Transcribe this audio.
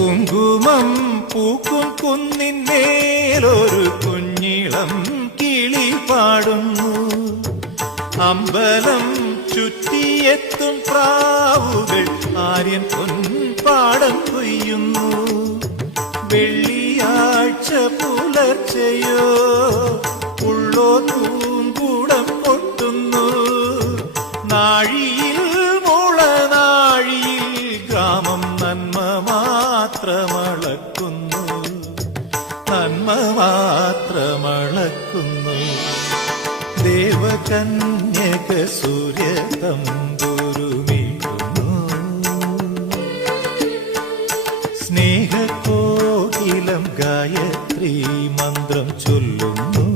കുങ്കുമം പൂക്കും കുന്നിന്മേലൊരു കുഞ്ഞിളം കിളി പാടുന്നു. അമ്പലം ചുറ്റിയെത്തും പ്രാവുകൾ ആര്യൻ പൊൻപാടം കൊയ്യുന്നു. വെള്ളിയാഴ്ച പുലർച്ചയോ ഉള്ളോ തൂങ്കൂടം കൊട്ടുന്നു. നാഴിയിൽ മുളനാഴിയിൽ ഗ്രാമം നന്മ മാത്രമളക്കുന്നു, നന്മ മാത്രമളക്കുന്നു. ദേവകന്യക സൂര്യ തമ്പുരുമീട്ടുന്നു. സ്നേഹകോകിലം ഗായത്രി മന്ത്രം ചൊല്ലുന്നു.